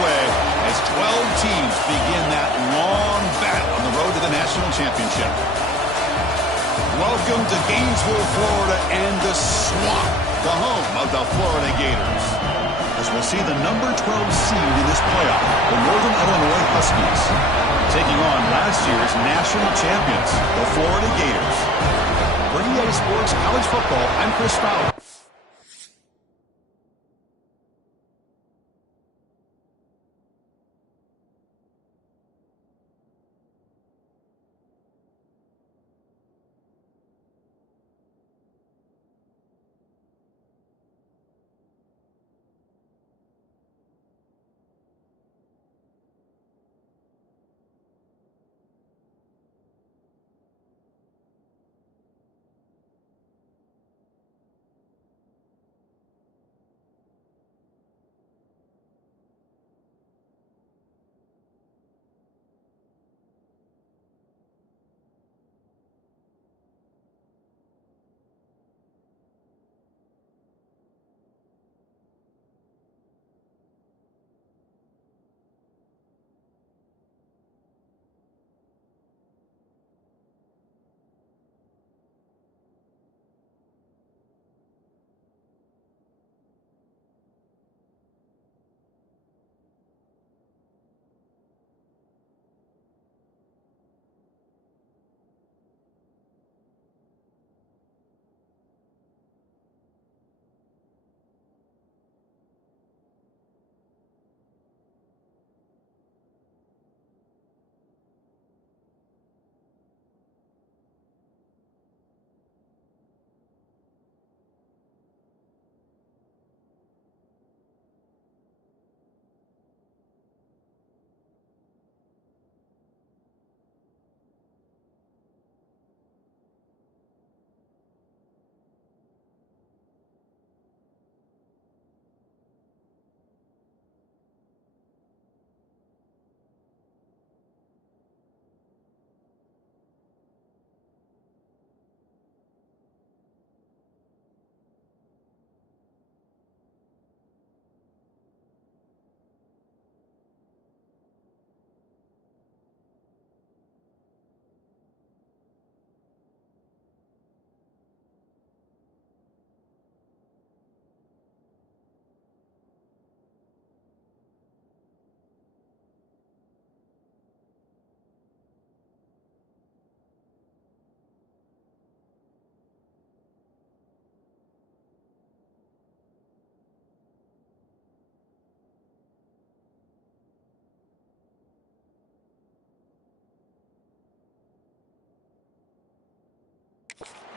underway as 12 teams begin that long battle on the road to the national championship. Welcome to Gainesville, Florida, and the Swamp, the home of the Florida Gators. As we'll see the number 12 seed in this playoff, the Northern Illinois Huskies, taking on last year's national champions, the Florida Gators. For EA Sports College Football, I'm Chris Fowler.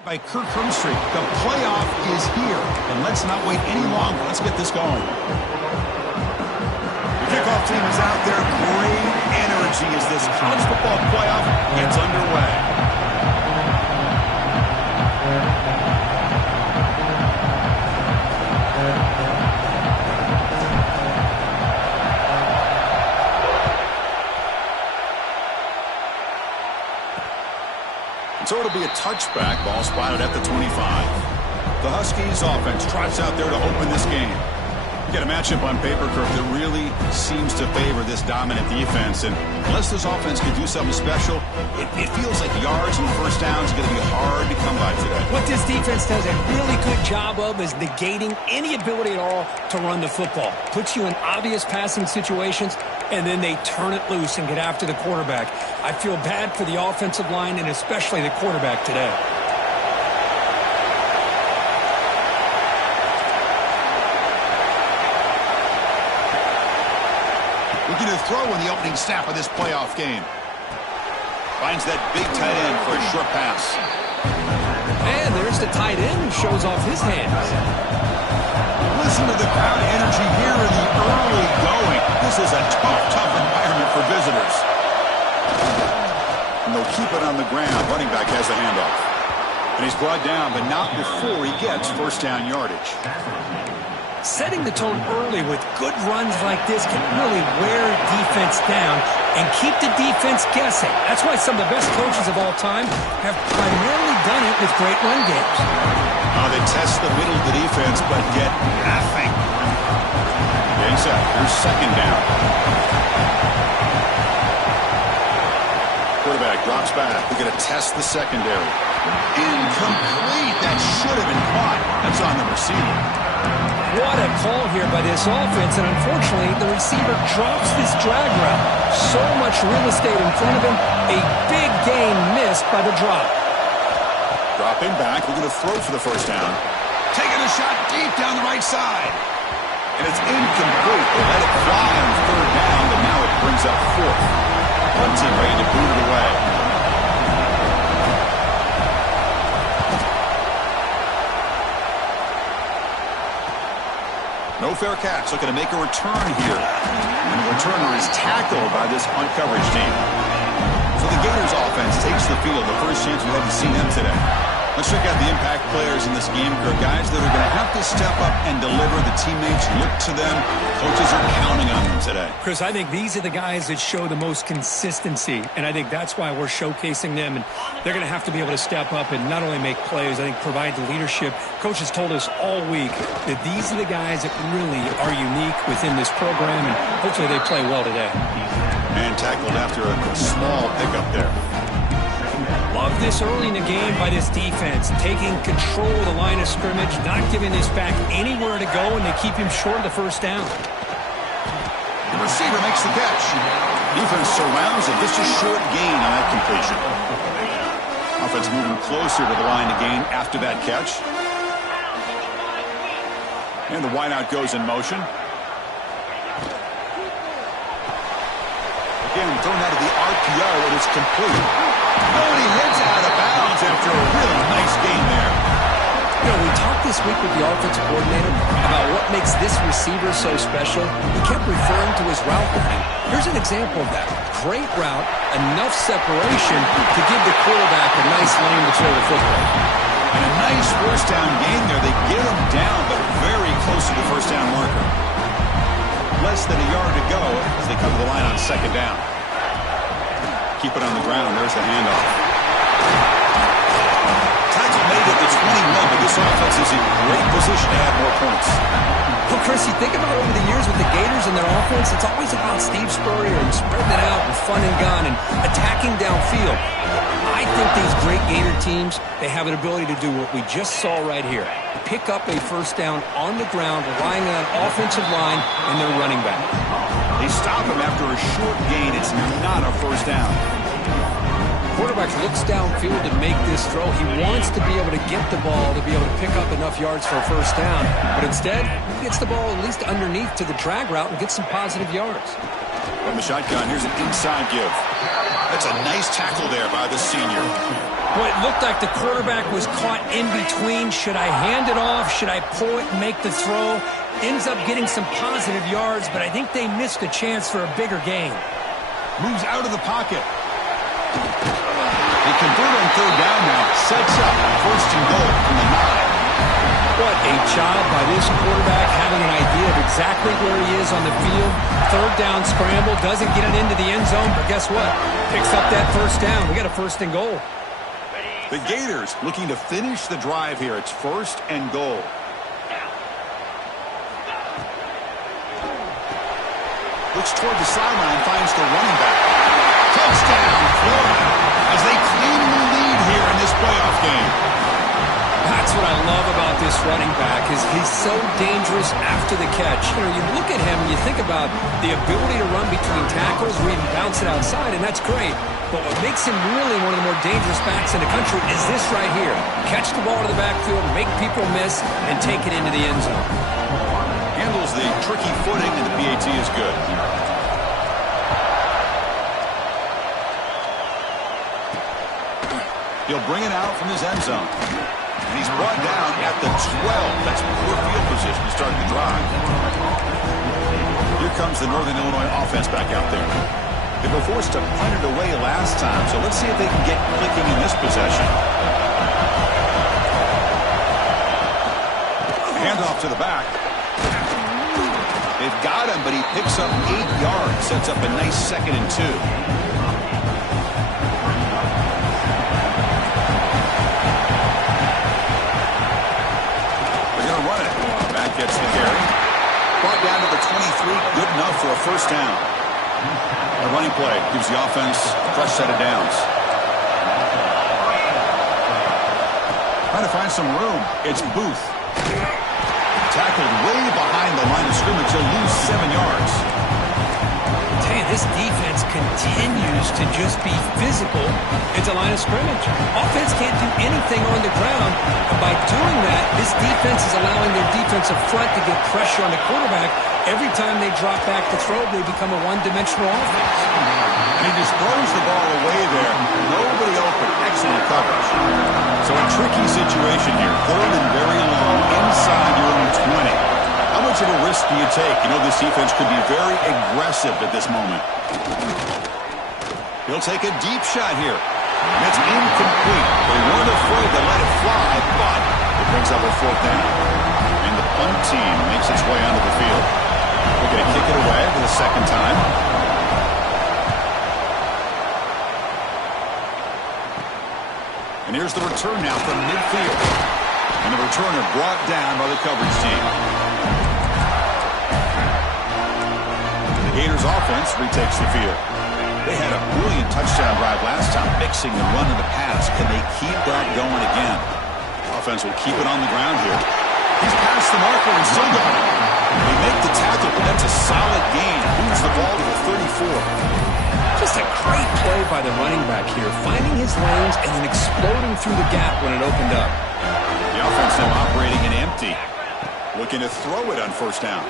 By Kirk Herbstreit. The playoff is here. And let's not wait any longer. Let's get this going. The kickoff team is out there. Great energy as this college football playoff gets underway. So it'll be a touchback. Ball spotted at the 25. The Huskies offense trots out there to open this game. You get a matchup on paper, Kirk, that really seems to favor this dominant defense. And unless this offense can do something special, it feels like yards and first downs are going to be hard to come by today. What this defense does a really good job of is negating any ability at all to run the football. Puts you in obvious passing situations, and then they turn it loose and get after the quarterback. I feel bad for the offensive line and especially the quarterback today. Looking to throw in the opening snap of this playoff game. Finds that big tight end for a short pass. And there's the tight end who shows off his hands. Listen to the crowd energy here in the early going. This is a tough environment for visitors. And they'll keep it on the ground. Running back has the handoff. And he's brought down, but not before he gets first down yardage. Setting the tone early with good runs like this can really wear defense down and keep the defense guessing. That's why some of the best coaches of all time have primarily done it with great run games. They test the middle of the defense, but get nothing. Getting set. Here's second down. Quarterback drops back. We're going to test the secondary. Incomplete. That should have been caught. That's on the receiver. What a call here by this offense, and unfortunately, the receiver drops this drag route. So much real estate in front of him. A big gain missed by the drop. Dropping back. We're going to throw for the first down. Taking a shot deep down the right side. And it's incomplete. They let it fly on third down, but now it brings up fourth. One team ready to boot it away. No fair catch. Looking to make a return here. And the returner is tackled by this coverage team. So the Gators offense takes the field. The first chance we haven't seen them today. Let's check out the impact players in this game. There are guys that are going to have to step up and deliver. The teammates look to them. Coaches are counting on them today. Chris, I think these are the guys that show the most consistency, and I think that's why we're showcasing them. And they're going to have to be able to step up and not only make plays, I think provide the leadership. Coaches told us all week that these are the guys that really are unique within this program, and hopefully they play well today. And tackled after a small pickup there. Love this early in the game by this defense, taking control of the line of scrimmage, not giving this back anywhere to go, and they keep him short of the first down. The receiver makes the catch. Defense surrounds it. Just a short gain on that completion. Offense moving closer to the line to gain after that catch. And the wideout goes in motion. Again, thrown out of the RPO, and it's complete. Oh, and he heads out of bounds after a really nice game there. You know, we talked this week with the offensive coordinator about what makes this receiver so special. He kept referring to his route running. Here's an example of that. Great route, enough separation to give the quarterback a nice lane to throw the football. And a nice first down gain there. They get him down, but very close to the first down marker. Less than a yard to go as they come to the line on second down. Keep it on the ground. There's the handoff. Tackle made at the 21, but this offense is in great position to add more points. Well, Chris, you think about over the years with the Gators and their offense, it's always about Steve Spurrier and spreading it out and fun and gun and attacking downfield. I think these great Gator teams, they have an ability to do what we just saw right here. Pick up a first down on the ground, relying on an offensive line and their running back. They stop him after a short gain. It's not a first down. Quarterback looks downfield to make this throw. He wants to be able to get the ball to be able to pick up enough yards for a first down. But instead, he gets the ball at least underneath to the drag route and gets some positive yards. From the shotgun, here's an inside give. That's a nice tackle there by the senior. Well, it looked like the quarterback was caught in between. Should I hand it off? Should I pull it and make the throw? Ends up getting some positive yards, but I think they missed a chance for a bigger gain. Moves out of the pocket. They convert on third down now. Sets up first and goal from the 9. What a job by this quarterback, having an idea of exactly where he is on the field. Third down scramble, doesn't get it into the end zone, but guess what? Picks up that first down. We got a first and goal. The Gators looking to finish the drive here. It's first and goal. Looks toward the sideline, finds the running back. Touchdown, Florida, as they claim the lead here in this playoff game. That's what I love about this running back is he's so dangerous after the catch. You know, you look at him and you think about the ability to run between tackles or even bounce it outside, and that's great. But what makes him really one of the more dangerous backs in the country is this right here. Catch the ball to the backfield, make people miss, and take it into the end zone. Handles the tricky footing, and the PAT is good. He'll bring it out from his end zone. And he's brought down at the 12. That's poor field position to start the drive. Here comes the Northern Illinois offense back out there. They were forced to punt it away last time, so let's see if they can get clicking in this possession. Handoff to the back. They've got him, but he picks up 8 yards, sets up a nice 2nd and 2. Gets the carry. brought down to the 23. Good enough for a first down. A running play gives the offense a fresh set of downs. Trying to find some room. It's Booth. Tackled way behind the line of scrimmage. He'll lose 7 yards. Hey, this defense continues to just be physical at the line of scrimmage. Offense can't do anything on the ground, and by doing that, this defense is allowing their defensive front to get pressure on the quarterback. Every time they drop back to throw, they become a one-dimensional offense. And he just throws the ball away there. Nobody open. Excellent coverage. So a tricky situation here. 3rd and very long inside your own 20. How much of a risk do you take? You know this defense could be very aggressive at this moment. He'll take a deep shot here. And it's incomplete. They weren't afraid to let it fly, but it brings up a 4th down. And the punt team makes its way onto the field. They're going to kick it away for the 2nd time. And here's the return now from midfield. And the returner brought down by the coverage team. The Gators offense retakes the field. They had a brilliant touchdown drive last time, mixing the run and the pass. Can they keep that going again? Offense will keep it on the ground here. He's past the marker and still got it. They make the tackle, but that's a solid gain. Moves the ball to the 34. Just a great play by the running back here, finding his lanes and then exploding through the gap when it opened up. The offense now operating in empty. Looking to throw it on 1st down.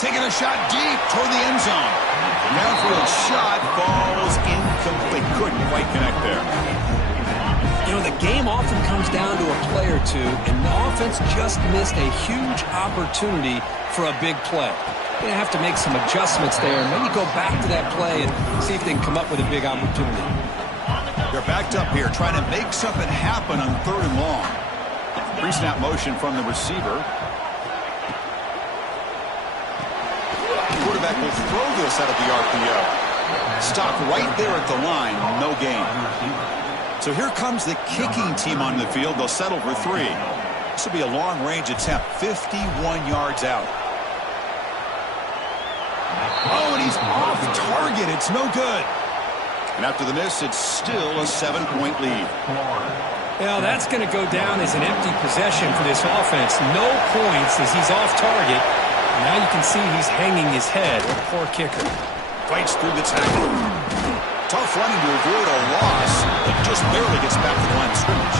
Taking a shot deep toward the end zone. Downfield shot falls incomplete. Couldn't quite connect there. You know, the game often comes down to a play or two, and the offense just missed a huge opportunity for a big play. Going to have to make some adjustments there and maybe go back to that play and see if they can come up with a big opportunity. They're backed up here, trying to make something happen on 3rd and long. Pre-snap motion from the receiver. Quarterback will throw this out of the RPO. Stopped right there at the line, no gain. So here comes the kicking team on the field. They'll settle for 3. This will be a long-range attempt, 51 yards out. Oh, and he's off target. It's no good. And after the miss, it's still a 7-point lead. Well, that's going to go down as an empty possession for this offense. No points as he's off target. Now you can see he's hanging his head. Poor kicker. Fights through the tackle. Tough running to avoid a loss, but just barely gets back to the line of scrimmage.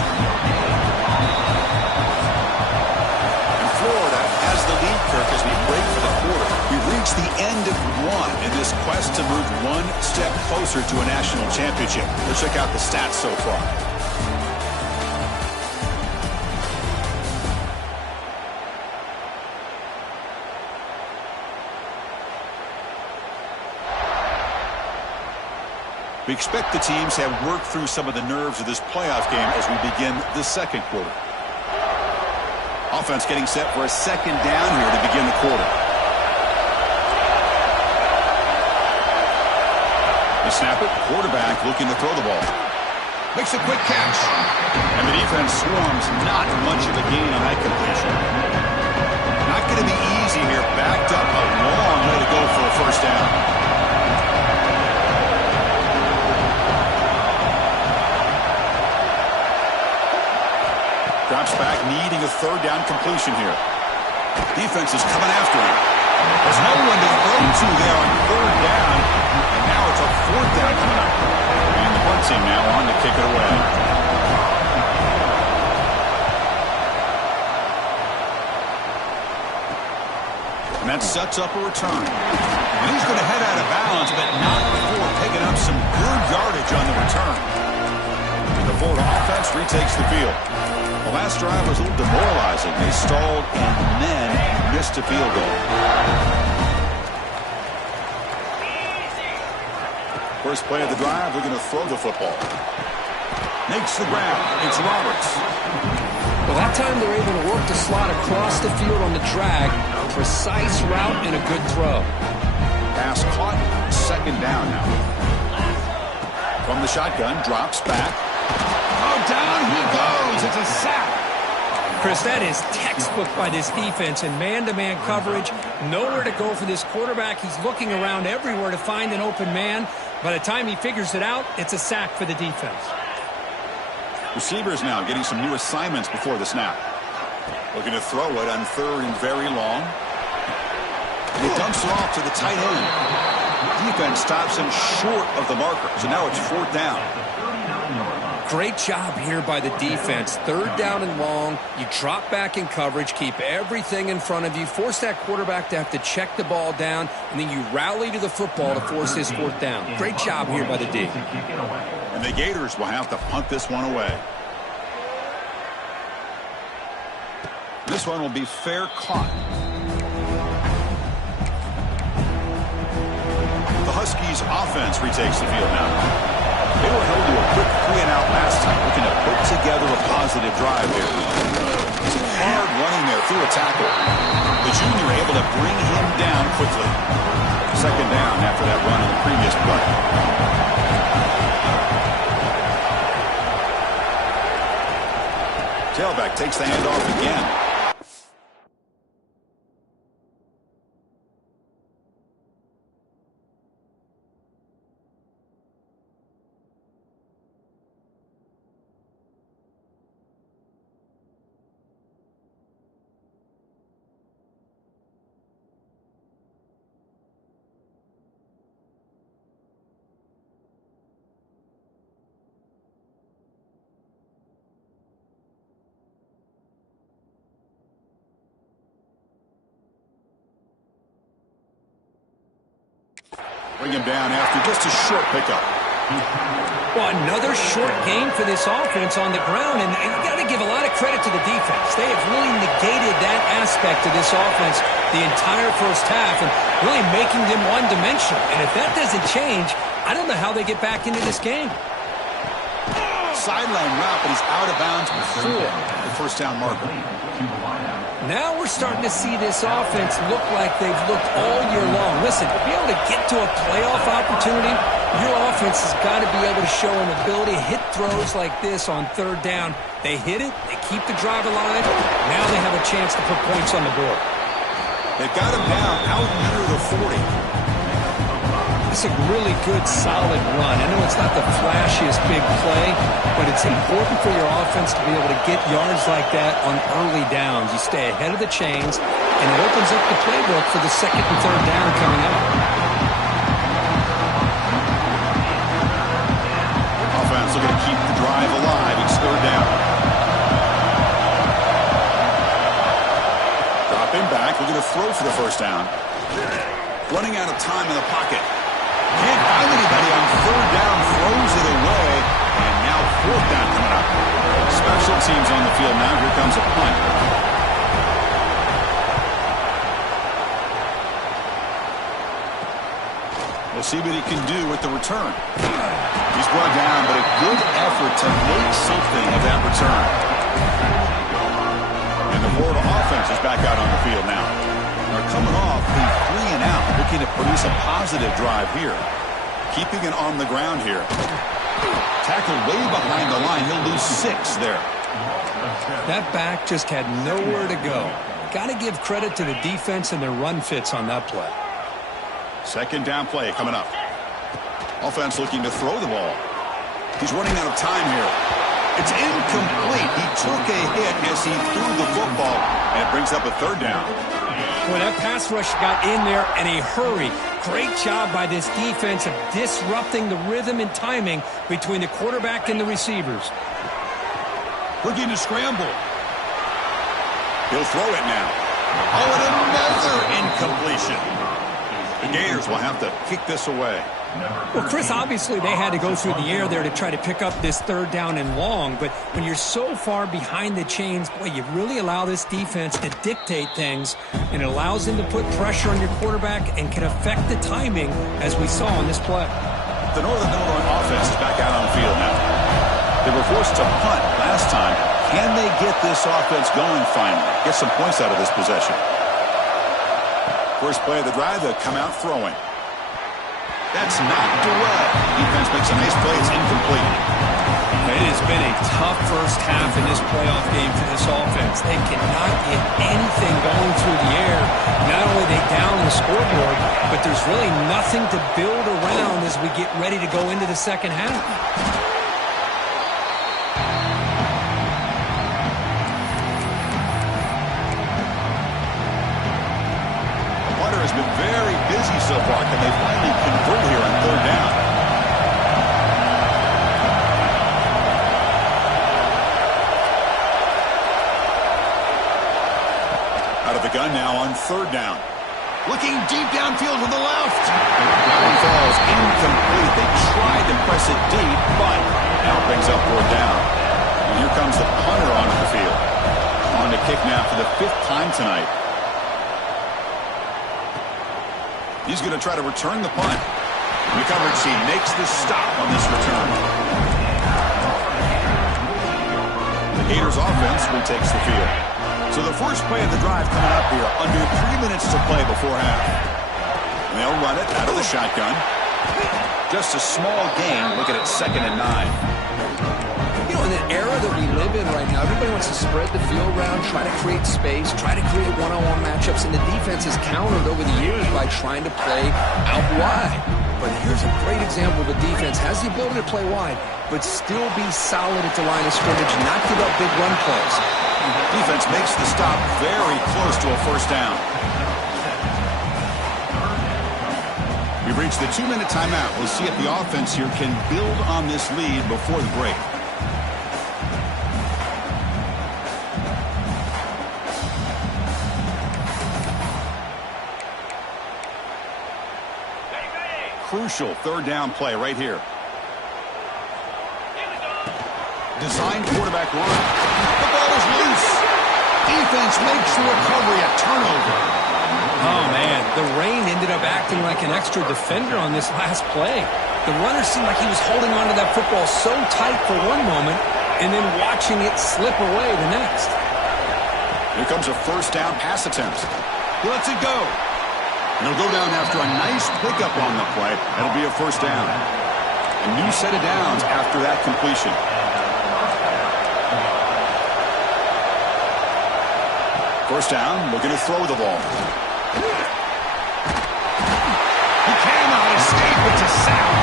And Florida has the lead, Kirk, as we break for the quarter. We've reached the end of 1 in this quest to move 1 step closer to a national championship. Let's check out the stats so far. We expect the teams have worked through some of the nerves of this playoff game as we begin the 2nd quarter. Offense getting set for a 2nd down here to begin the quarter. They snap it. Quarterback looking to throw the ball. Makes a quick catch. And the defense swarms. Not much of a gain on that completion. Not going to be easy here. Backed up a long way to go for a 1st down. Drops back, needing a 3rd down completion here. Defense is coming after him. There's no one to throw to there on 3rd down. And now it's a 4th down coming up. And the punt team now on to kick it away. And that sets up a return. And he's going to head out of bounds, but not before picking up some good yardage on the return. And the Florida offense retakes the field. The last drive was a little demoralizing. They stalled and then missed a field goal. First play of the drive, they're going to throw the football. Makes the ground. It's Roberts. Well, that time they're able to work the slot across the field on the drag. A precise route and a good throw. Pass caught. 2nd down now. From the shotgun, drops back. Oh, down he goes. It's a sack. Chris, that is textbook by this defense in man-to-man coverage. Nowhere to go for this quarterback. He's looking around everywhere to find an open man. By the time he figures it out, it's a sack for the defense. Receivers now getting some new assignments before the snap. Looking to throw it on 3rd and very long. He dumps it off to the tight end. Defense stops him short of the marker, so now it's 4th down. Great job here by the defense. 3rd down and long. You drop back in coverage, keep everything in front of you, force that quarterback to have to check the ball down, and then you rally to the football to force his 4th down. Great job here by the D. And the Gators will have to punt this one away. This one will be fair caught. The Huskies offense retakes the field now. They were held to a quick 3-and-out last time, looking to put together a positive drive here. Some hard running there through a tackle. The junior able to bring him down quickly. 2nd down after that run on the previous play. Tailback takes the handoff again. Bring him down after just a short pickup. Well, another short game for this offense on the ground, and you got to give a lot of credit to the defense. They have really negated that aspect of this offense the entire first half and really making them one-dimensional. And if that doesn't change, I don't know how they get back into this game. Sideline route, but he's out of bounds before the 1st down marker. Now we're starting to see this offense look like they've looked all year long. Listen, to be able to get to a playoff opportunity, your offense has got to be able to show an ability to hit throws like this on 3rd down. They hit it, they keep the drive alive. Now they have a chance to put points on the board. They've got him down out near the 40. It's a really good, solid run. I know it's not the flashiest big play, but it's important for your offense to be able to get yards like that on early downs. You stay ahead of the chains, and it opens up the playbook for the 2nd and 3rd down coming up. Offense looking to keep the drive alive. It's 3rd down. Dropping back, looking to throw for the 1st down. Running out of time in the pocket. Can't find anybody on 3rd down, throws it away, and now 4th down coming up. Special teams on the field now. Here comes a punt. We'll see what he can do with the return. He's brought down, but a good effort to make something of that return. And the Florida offense is back out on the field now. They're coming off the 3-and-out, looking to produce a positive drive here. Keeping it on the ground here. Tackled way behind the line. He'll lose 6 there. That back just had nowhere to go. Got to give credit to the defense and their run fits on that play. 2nd down play coming up. Offense looking to throw the ball. He's running out of time here. It's incomplete. He took a hit as he threw the football, and it brings up a 3rd down. Well, that pass rush got in there in a hurry. Great job by this defense of disrupting the rhythm and timing between the quarterback and the receivers. Looking to scramble. He'll throw it now. Oh, and another incompletion. The Gators will have to kick this away. Well, Chris, obviously they had to go through the air there to try to pick up this 3rd down and long, but when you're so far behind the chains, boy, you really allow this defense to dictate things, and it allows them to put pressure on your quarterback and can affect the timing, as we saw on this play. The Northern Illinois offense is back out on the field now. They were forced to punt last time. Can they get this offense going finally? Get some points out of this possession. First play of the drive, they'll come out throwing. That's knocked away. Defense makes a nice play. It's incomplete. It has been a tough first half in this playoff game for this offense. They cannot get anything going through the air. Not only are they down the scoreboard, but there's really nothing to build around as we get ready to go into the second half. The punter has been very busy so far. Can they finally convert here on third down? Out of the gun now on third down. Looking deep downfield to the left. That one falls incomplete. They tried to press it deep, but now brings up fourth down. And here comes the punter onto the field. On to kick now for the 5th time tonight. He's going to try to return the punt. The coverage team makes the stop on this return. The Gators offense retakes the field. So the first play of the drive coming up here, under 3 minutes to play before half. And they'll run it out of the shotgun. Just a small gain, looking at 2nd and 9. You know, in the era that we live in right now, everybody wants to spread the field around, try to create space, try to create one-on-one matchups, and the defense has countered over the years by trying to play out wide. But here's a great example of a defense has the ability to play wide, but still be solid at the line of scrimmage, not give up big run plays. Defense makes the stop very close to a first down. We've reached the 2-minute timeout. We'll see if the offense here can build on this lead before the break. Crucial third down play right here. Designed quarterback run. The ball is loose. Defense makes the recovery a turnover. Oh, man, the rain ended up acting like an extra defender on this last play. The runner seemed like he was holding on to that football so tight for one moment and then watching it slip away the next. Here comes a first down pass attempt. He lets it go. And he'll go down after a nice pickup on the play. That'll be a first down. A new set of downs after that completion. First down, looking to throw the ball. He cannot escape it to Sauer.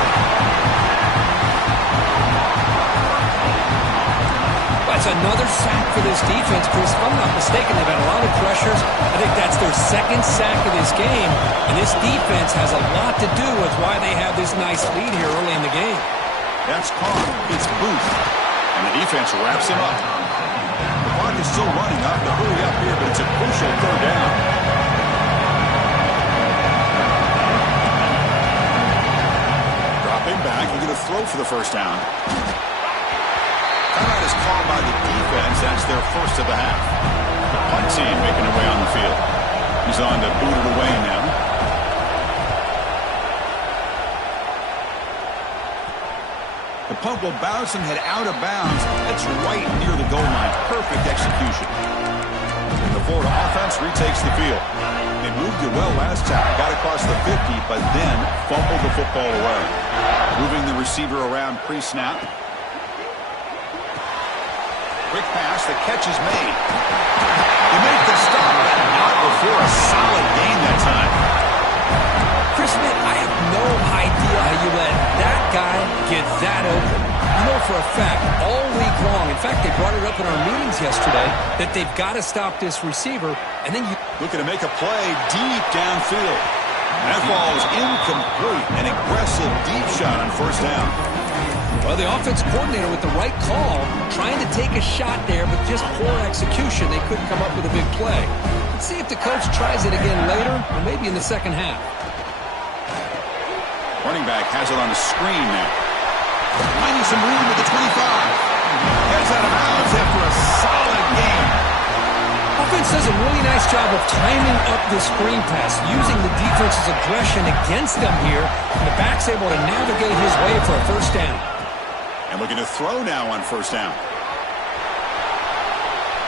That's another sack for this defense, Chris. If I'm not mistaken, they've had a lot of pressures. I think that's their 2nd sack of this game. And this defense has a lot to do with why they have this nice lead here early in the game. That's Carr. It's Booth. And the defense wraps him up. The clock is still running up to hurry up here, but it's a crucial third down. Dropping back, we're going to throw for the first down. Timeout is called by the defense. That's their first of the half. The punt team making their way on the field. He's on to boot it away now. The punt will bounce and head out of bounds. That's right near the goal line. Perfect execution. And the Florida offense retakes the field. They moved it well last time. Got across the 50, but then fumbled the football away. Moving the receiver around pre-snap. Quick pass. The catch is made. They make the stop. Not before a solid gain that time. Chris Smith, I have no idea how you let that guy get that open. You know for a fact, all week long, in fact, they brought it up in our meetings yesterday, that they've got to stop this receiver, and then you... Looking to make a play deep downfield. That ball is incomplete. An aggressive deep shot on first down. Well, the offense coordinator with the right call, trying to take a shot there, but just poor execution. They couldn't come up with a big play. Let's see if the coach tries it again later, or maybe in the second half. Running back has it on the screen now. Finding some room at the 25. Heads out of bounds after a solid game. Offense does a really nice job of timing up this screen pass, using the defense's aggression against them here, and the back's able to navigate his way for a first down. And looking to throw now on first down.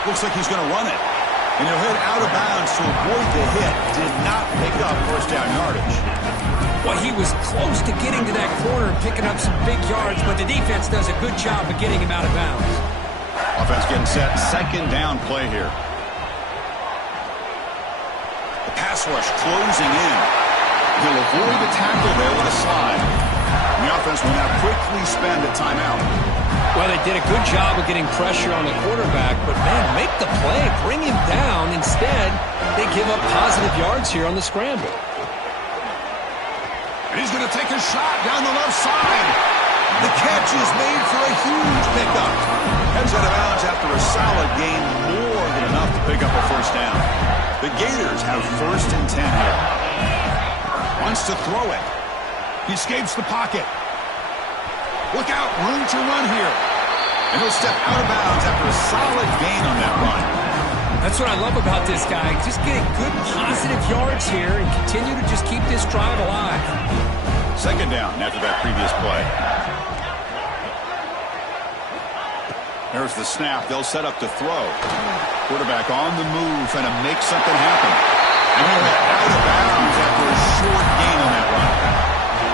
Looks like he's going to run it. And he'll head out of bounds to avoid the hit. Did not pick up first down yardage. Well, he was close to getting to that corner and picking up some big yards, but the defense does a good job of getting him out of bounds. Offense getting set. Second down play here. The pass rush closing in. He'll avoid the tackle there with a slide. And the offense will now quickly spend a timeout. Well, they did a good job of getting pressure on the quarterback, but, man, make the play. Bring him down. Instead, they give up positive yards here on the scramble. And he's going to take a shot down the left side. The catch is made for a huge pickup. Heads out of bounds after a solid gain, more than enough to pick up a first down. The Gators have 1st and 10 here. Wants to throw it. He escapes the pocket. Look out, room to run here. And he'll step out of bounds after a solid gain on that run. That's what I love about this guy. Just getting good positive yards here and continue to just keep this drive alive. Second down after that previous play. There's the snap. They'll set up to throw. Quarterback on the move, trying to make something happen. And he'll get out of bounds after a short gain on that run.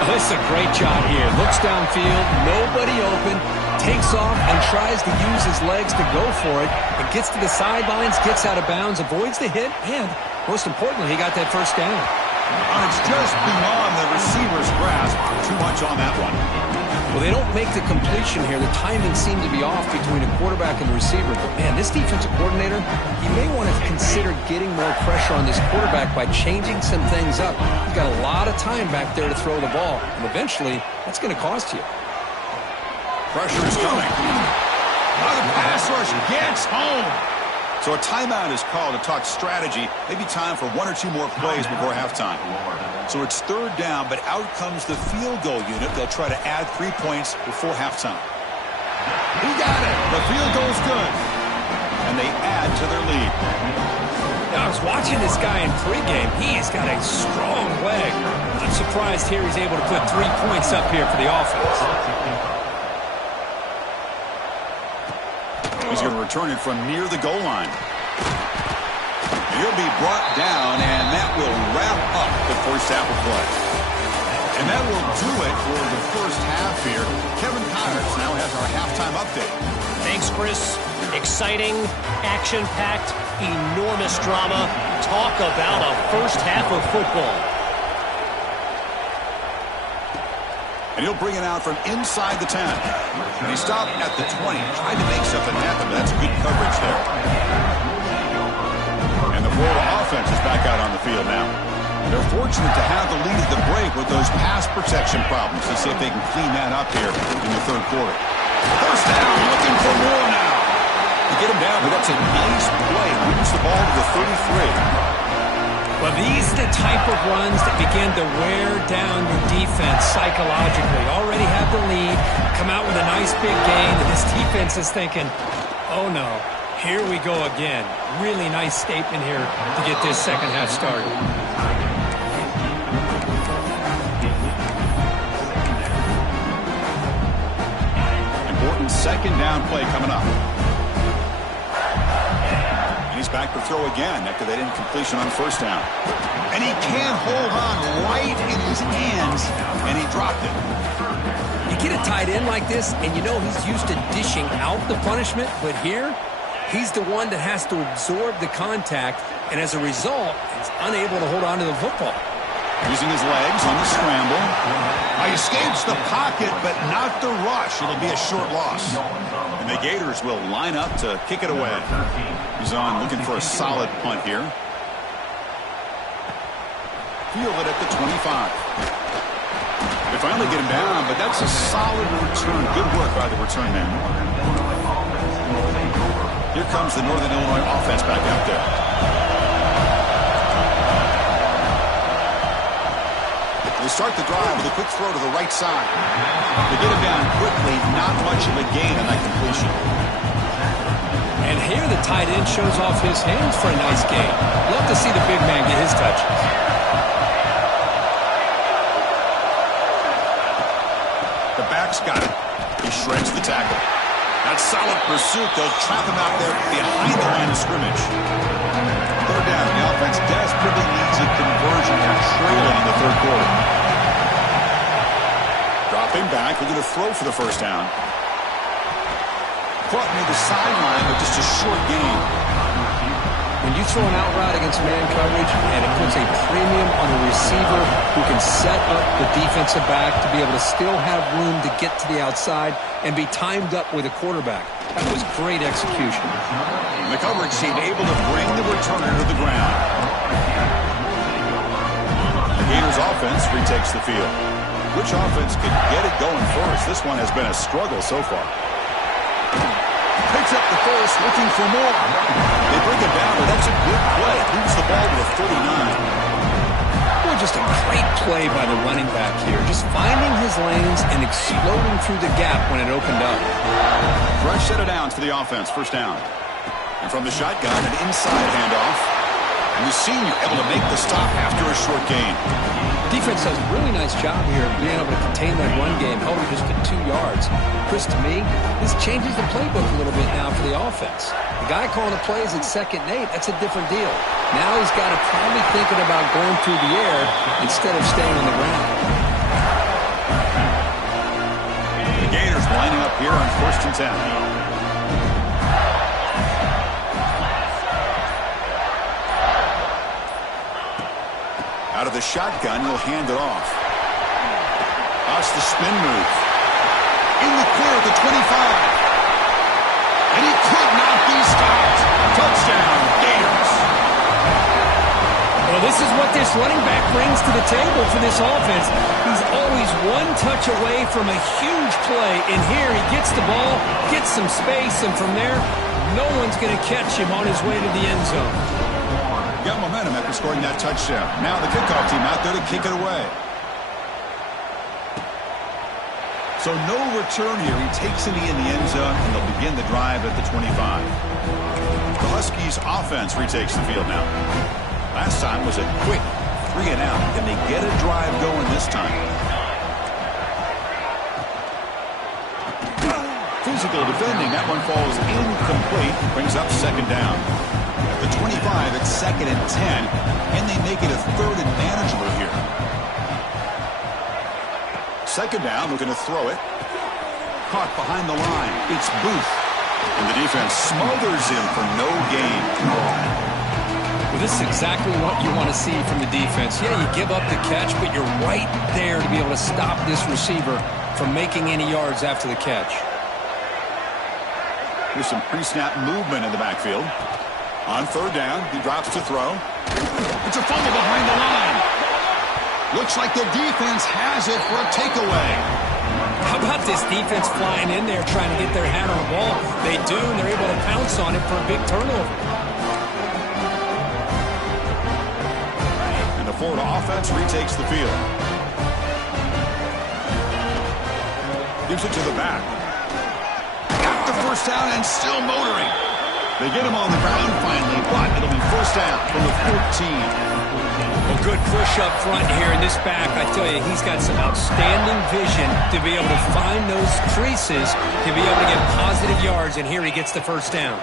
Oh, this is a great job here. Looks downfield, nobody open, takes off and tries to use his legs to go for it. It gets to the sidelines, gets out of bounds, avoids the hit, and most importantly, he got that first down. And it's just beyond the receiver's grasp. Too much on that one. Well, they don't make the completion here. The timing seemed to be off between a quarterback and the receiver. But, man, this defensive coordinator, he may want to consider getting more pressure on this quarterback by changing some things up. He's got a lot of time back there to throw the ball. And eventually, that's going to cost you. Pressure is coming. Now the pass rush gets home. So a timeout is called to talk strategy. Maybe time for 1 or 2 more plays before halftime. So it's 3rd down, but out comes the field goal unit. They'll try to add 3 points before halftime. He got it. The field goal's good. And they add to their lead. Now, I was watching this guy in pregame. He has got a strong leg. I'm surprised here he's able to put 3 points up here for the offense. He's going to return it from near the goal line. He'll be brought down, and that will wrap up the first half of play. And that will do it for the first half here. Kevin Connors now has our halftime update. Thanks, Chris. Exciting, action-packed, enormous drama. Talk about a first half of football. And he'll bring it out from inside the 10. And he stopped at the 20. Tried to make something happen, but that's good coverage there. And the Florida offense is back out on the field now. They're fortunate to have the lead at the break with those pass protection problems. Let's see if they can clean that up here in the 3rd quarter. First down, looking for more now. They get him down, but that's a nice play. Moves the ball to the 33. Well, these are the type of runs that begin to wear down your defense psychologically. Already have the lead, come out with a nice big gain, and this defense is thinking, oh no, here we go again. Really nice statement here to get this second half started. Important second down play coming up. He's back to throw again after that incompletion on first down. And he can't hold on right in his hands, and he dropped it. You get a tight end like this, and you know he's used to dishing out the punishment, but here, he's the one that has to absorb the contact, and as a result, he's unable to hold on to the football. Using his legs on the scramble. He escapes the pocket, but not the rush. It'll be a short loss. And the Gators will line up to kick it away. He's on looking for a solid punt here. Fielded at the 25. They finally get him down, but that's a solid return. Good work by the return man. Here comes the Northern Illinois offense back out there. They start the drive with a quick throw to the right side. They get him down quickly, not much of a gain on that completion. And here the tight end shows off his hands for a nice gain. Love to see the big man get his touches. The back's got it. He shreds the tackle. That's solid pursuit. They'll trap him out there behind the line of scrimmage. 3rd down. The offense desperately needs a conversion. They're trailing in the 3rd quarter. Dropping back, looking to throw for the first down. Caught near the sideline, but just a short gain. When you throw an out route against man coverage, and it puts a premium on a receiver who can set up the defensive back to be able to still have room to get to the outside and be timed up with a quarterback. That was great execution. The coverage team able to bring the returner to the ground. The Gators offense retakes the field. Which offense could get it going first? This one has been a struggle so far. Picks up the first, looking for more. They bring it down, but that's a good play. Moves the ball to the 39. Boy, just a great play by the running back here. Just finding his lanes and exploding through the gap when it opened up. Fresh set of downs for the offense, first down. And from the shotgun, an inside handoff. And the senior able to make the stop after a short gain. Defense does a really nice job here of being able to contain that run game, held him just to 2 yards. Chris, to me, this changes the playbook a little bit now for the offense. The guy calling the plays at 2nd and 8, that's a different deal. Now he's got to probably thinking about going through the air instead of staying on the ground. The Gators lining up here on 1st and 10. Out of the shotgun, he'll hand it off. Watch the spin move. In the clear at the 25. And he could not be stopped. Touchdown, Gators. Well, this is what this running back brings to the table for this offense. He's always one touch away from a huge play. And here he gets the ball, gets some space, and from there, no one's going to catch him on his way to the end zone. Got momentum after scoring that touchdown. Now the kickoff team out there to kick it away. So no return here. He takes it in the end zone, and they'll begin the drive at the 25. The Huskies offense retakes the field now. Last time was a quick 3 and out. Can they get a drive going this time? Physical defending. That one falls incomplete. Brings up 2nd down. The 25 at 2nd and 10, and they make it a 3rd and manageable here. 2nd down, looking to throw it. Caught behind the line. It's Booth. And the defense smothers him for no gain. Well, this is exactly what you want to see from the defense. Yeah, you give up the catch, but you're right there to be able to stop this receiver from making any yards after the catch. There's some pre-snap movement in the backfield. On 3rd down, he drops to throw. It's a fumble behind the line. Looks like the defense has it for a takeaway. How about this defense flying in there trying to get their hand on the ball? They do, and they're able to pounce on it for a big turnover. And the Florida offense retakes the field. Gives it to the back. Got the first down and still motoring. They get him on the ground finally, but it'll be first down from the 14. Well, good push up front here in this back. I tell you, he's got some outstanding vision to be able to find those creases, to be able to get positive yards, and here he gets the first down.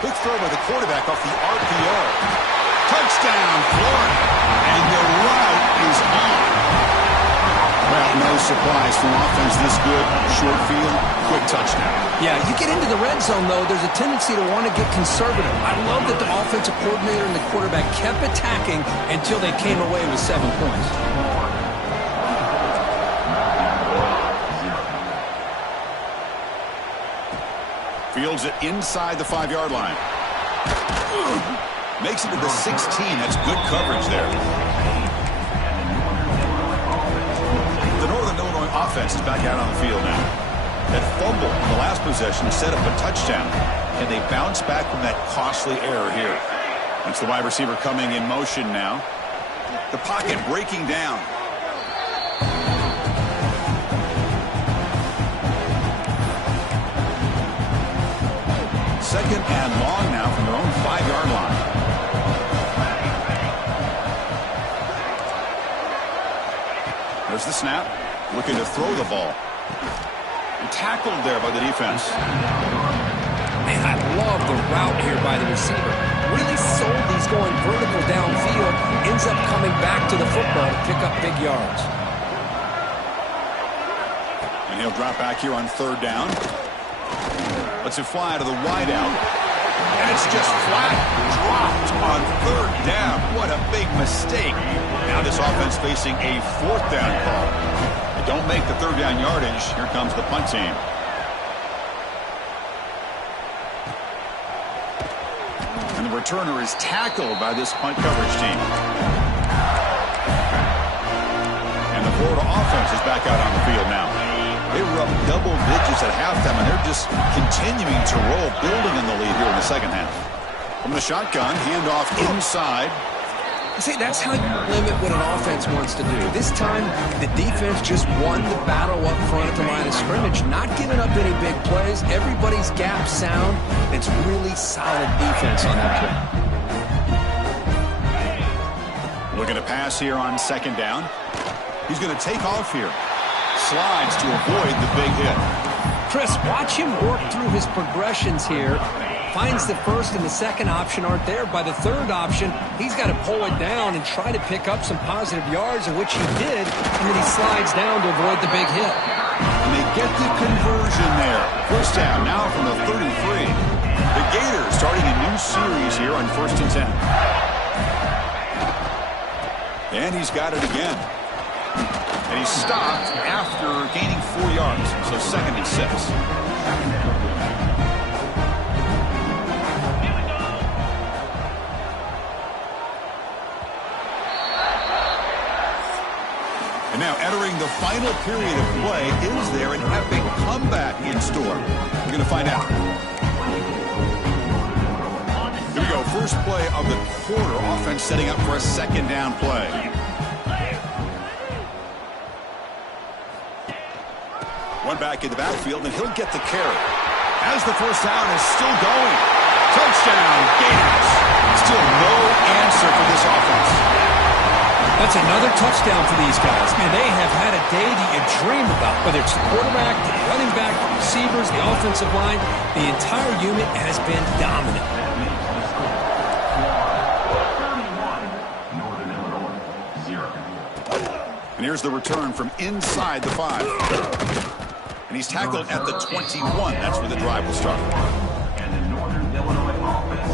Quick throw by the quarterback off the RPO. Touchdown, Florida. And the route is on. Well, no surprise from offense this good. Short field, quick touchdown. Yeah, you get into the red zone, though, there's a tendency to want to get conservative. I love that the offensive coordinator and the quarterback kept attacking until they came away with 7 points. Fields it inside the 5-yard line. Makes it to the 16. That's good coverage there. The Northern Illinois offense is back out on the field now. That fumble in the last possession set up a touchdown, and they bounce back from that costly error here. That's the wide receiver coming in motion now. The pocket breaking down. Second and long now from their own 5-yard line. There's the snap. Looking to throw the ball. Tackled there by the defense. Man, I love the route here by the receiver. Really sold these going vertical downfield. Ends up coming back to the football to pick up big yards. And he'll drop back here on third down. Lets it fly to the wideout. And it's just flat dropped on third down. What a big mistake. Now this offense facing a fourth down call. They don't make the third down yardage. Here comes the punt team. And the returner is tackled by this punt coverage team. And the Florida offense is back out on the field now. They were up double digits at halftime, and they're just continuing to roll, building in the lead here in the second half. From the shotgun, handoff inside. See, that's how you limit what an offense wants to do. This time, the defense just won the battle up front at the line of scrimmage, not giving up any big plays. Everybody's gap sound. It's really solid defense on that play. Looking to pass here on second down. He's going to take off here. Slides to avoid the big hit. Chris, watch him work through his progressions here. Finds the first and the second option aren't there. By the third option, he's got to pull it down and try to pick up some positive yards, in which he did, and then he slides down to avoid the big hit. And they get the conversion there. First down now from the 33. The Gators starting a new series here on 1st and 10. And he's got it again. And he stopped after gaining 4 yards. So 2nd and 6. And now entering the final period of play, is there an epic comeback in store? We're going to find out. Here we go. First play of the quarter. Offense setting up for a second down play. One back in the backfield, and he'll get the carry. As the first down is still going. Touchdown, Gators. Still no answer for this offense. That's another touchdown for these guys. Man, they have had a day that you dream about. Whether it's the quarterback, the running back, the receivers, the offensive line, the entire unit has been dominant. And here's the return from inside the 5. And he's tackled at the 21. That's where the drive will start.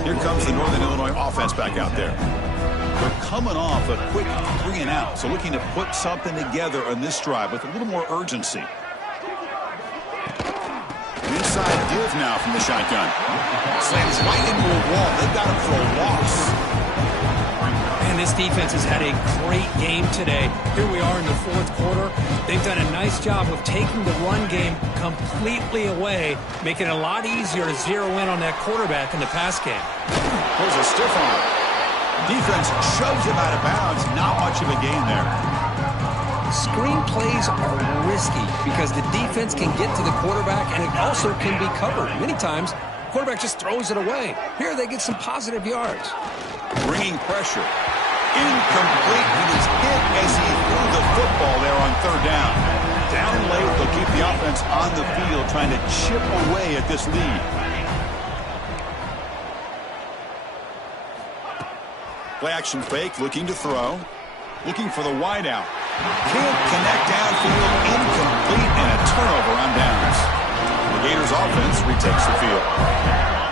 Here comes the Northern Illinois offense back out there. They're coming off a quick 3 and out, so looking to put something together on this drive with a little more urgency. An inside give now from the shotgun. Slams right into a wall. They've got him for a loss. And this defense has had a great game today. Here we are in the fourth quarter. They've done a nice job of taking the run game completely away, making it a lot easier to zero in on that quarterback in the pass game. There's a stiff arm. Defense shoves him out of bounds. Not much of a gain there. Screen plays are risky because the defense can get to the quarterback, and it also can be covered. Many times, the quarterback just throws it away. Here they get some positive yards. Bringing pressure. Incomplete. He was hit as he threw the football there on third down. Down late, they'll keep the offense on the field trying to chip away at this lead. Play action fake, looking to throw. Looking for the wideout. Can't connect downfield. Incomplete, and a turnover on downs. The Gators offense retakes the field.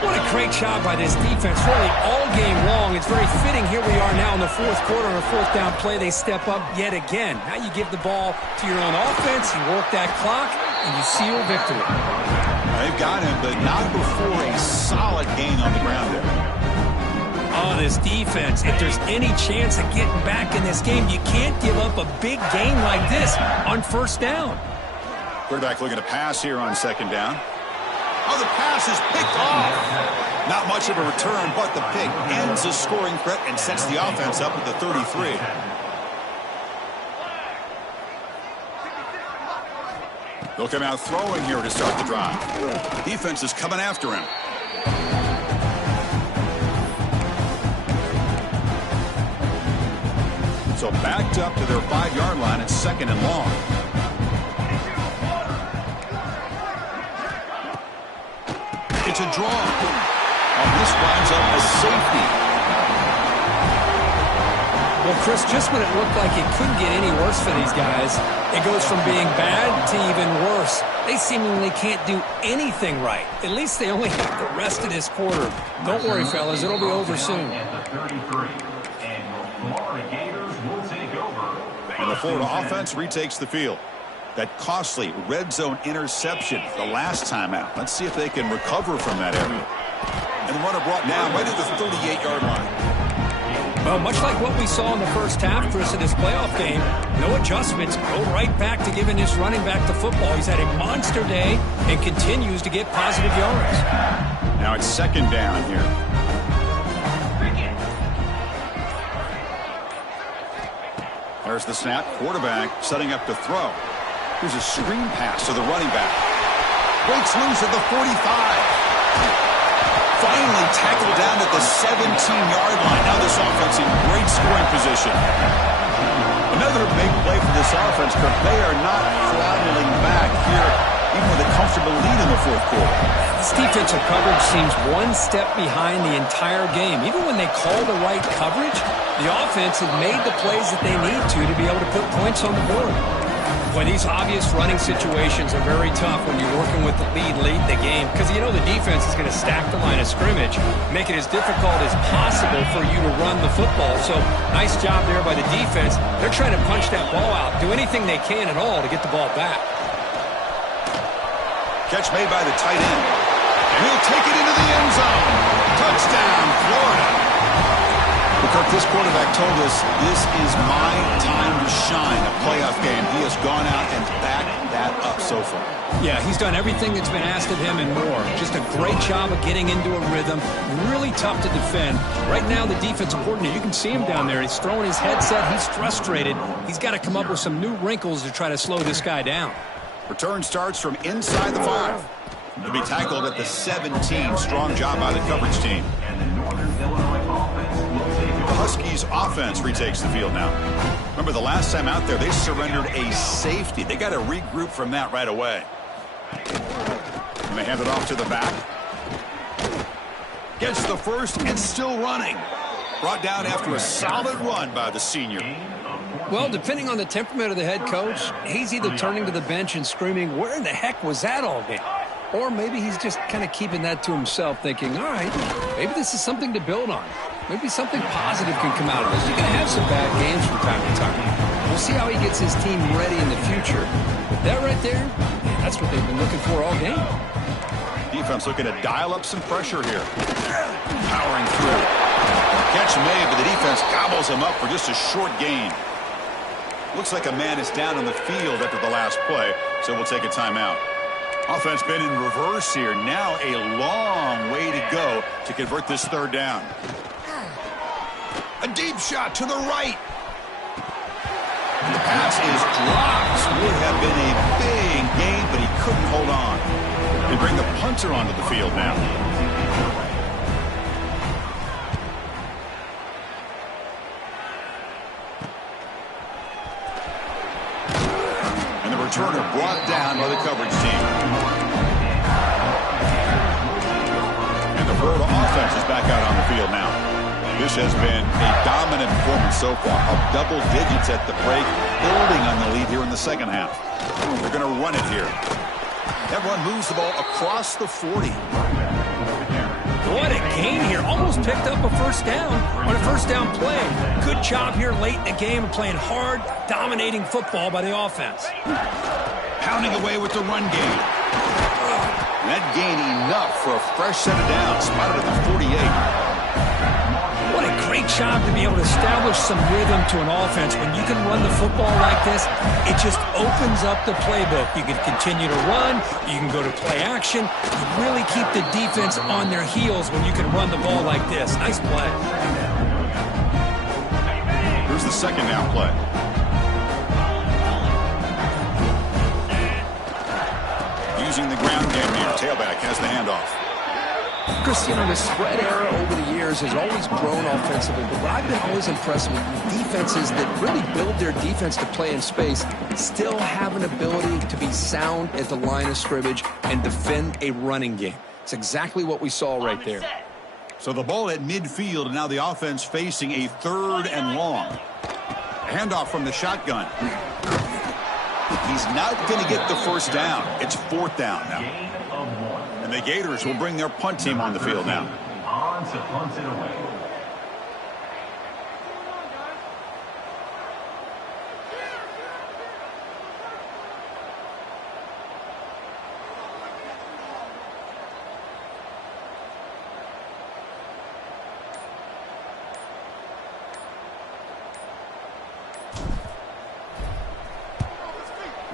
What a great job by this defense, really all game long. It's very fitting. Here we are now in the fourth quarter on a fourth down play. They step up yet again. Now you give the ball to your own offense, you work that clock, and you seal victory. They've got him, but not before a solid gain on the ground there. Oh, this defense, if there's any chance of getting back in this game, you can't give up a big gain like this on first down. Quarterback looking to pass here on second down. Oh, the pass is picked off. Not much of a return, but the pick ends the scoring threat and sets the offense up at the 33. They'll come out throwing here to start the drive. Defense is coming after him. So backed up to their 5-yard line. It's second and long. It's a draw. And this winds up a safety. Well, Chris, just when it looked like it couldn't get any worse for these guys, it goes from being bad to even worse. They seemingly can't do anything right. At least they only have the rest of this quarter. Don't worry, fellas. It'll be over soon. And the Florida offense retakes the field. That costly red zone interception the last time out. Let's see if they can recover from that error. And the runner brought down right at the 38-yard line. Well, much like what we saw in the first half, Chris, in this playoff game, no adjustments. Go right back to giving this running back the football. He's had a monster day and continues to get positive yards. Now it's second down here. There's the snap. Quarterback setting up to throw. Here's a screen pass to the running back. Breaks loose at the 45. Finally tackled down at the 17-yard line. Now this offense in great scoring position. Another big play for this offense, Kirk. They are not throttling back here, even with a comfortable lead in the fourth quarter. This defensive coverage seems one step behind the entire game. Even when they call the right coverage, the offense has made the plays that they need to be able to put points on the board. Boy, these obvious running situations are very tough when you're working with the lead late in the game because you know the defense is going to stack the line of scrimmage, make it as difficult as possible for you to run the football. So nice job there by the defense. They're trying to punch that ball out, do anything they can at all to get the ball back. Catch made by the tight end. And he'll take it into the end zone. Touchdown, Florida. Kirk, this quarterback told us this is my time to shine, a playoff game. He has gone out and backed that up so far. Yeah, he's done everything that's been asked of him and more. Just a great job of getting into a rhythm. Really tough to defend. Right now, the defensive coordinator, you can see him down there. He's throwing his headset. He's frustrated. He's got to come up with some new wrinkles to try to slow this guy down. Return starts from inside the 5. He'll be tackled at the 17. Strong job by the coverage team. The Huskies offense retakes the field now. Remember the last time out there, they surrendered a safety. They got to regroup from that right away. And they hand it off to the back. Gets the first and still running. Brought down after a solid run by the senior. Well, depending on the temperament of the head coach, he's either turning to the bench and screaming, where in the heck was that all game? Or maybe he's just kind of keeping that to himself, thinking, all right, maybe this is something to build on. Maybe something positive can come out of this. You're going to have some bad games from time to time. We'll see how he gets his team ready in the future. But that right there, that's what they've been looking for all game. Defense looking to dial up some pressure here. Powering through. Catch made, but the defense gobbles him up for just a short gain. Looks like a man is down on the field after the last play, so we'll take a timeout. Offense been in reverse here. Now a long way to go to convert this third down. A deep shot to the right. And the pass is dropped. Would have been a big gain, but he couldn't hold on. They bring the punter onto the field now. And the returner brought down by the coverage team. And the Florida offense is back out on the field now. This has been a dominant performance so far, up double digits at the break, building on the lead here in the second half. They're going to run it here. That run moves the ball across the 40. What a gain here. Almost picked up a first down on a first down play. Good job here late in the game of playing hard, dominating football by the offense. Pounding away with the run game. That gain enough for a fresh set of downs, spotted at the 48. What a great job to be able to establish some rhythm to an offense. When you can run the football like this, it just opens up the playbook. You can continue to run. You can go to play action. You really keep the defense on their heels when you can run the ball like this. Nice play. Here's the second down play. Using the ground game here. Tailback has the handoff. Chris, you know, the spread era over the years has always grown offensively, but what I've been always impressed with defenses that really build their defense to play in space still have an ability to be sound at the line of scrimmage and defend a running game. It's exactly what we saw right there. So the ball at midfield, and now the offense facing a 3rd and long. Handoff from the shotgun. He's not going to get the first down. It's 4th down now. And the Gators will bring their punt team on the field now. On to punt it away.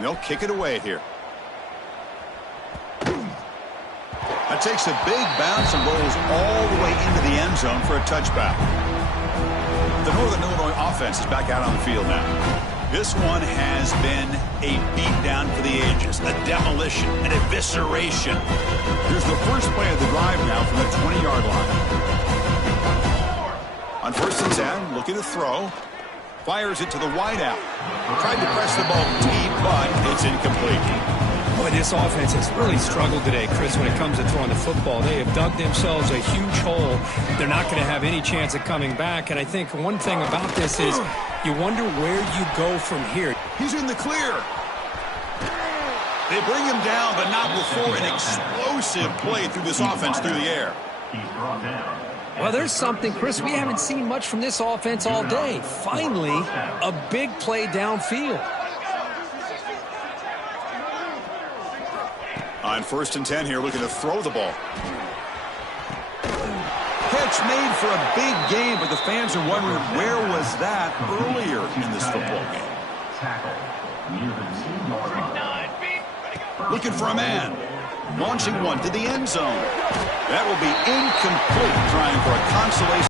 They'll kick it away here. That takes a big bounce and rolls all the way into the end zone for a touchback. The Northern Illinois offense is back out on the field now. This one has been a beatdown for the ages, a demolition, an evisceration. Here's the first play of the drive now from the 20-yard line. On 1st and 10, looking to throw. Fires it to the wideout. Tried to press the ball deep, but it's incomplete. Boy, this offense has really struggled today, Chris, when it comes to throwing the football. They have dug themselves a huge hole. They're not going to have any chance of coming back. And I think one thing about this is you wonder where you go from here. He's in the clear. They bring him down, but not before an explosive play through this offense through the air. He's brought down. Well, there's something, Chris, we haven't seen much from this offense all day. Finally, a big play downfield. On 1st and 10 here, looking to throw the ball. Catch made for a big game, but the fans are wondering where was that earlier in this football game. Tackle near the 2-yard line. Looking for a man. Launching one to the end zone. That will be incomplete, trying for a consolation.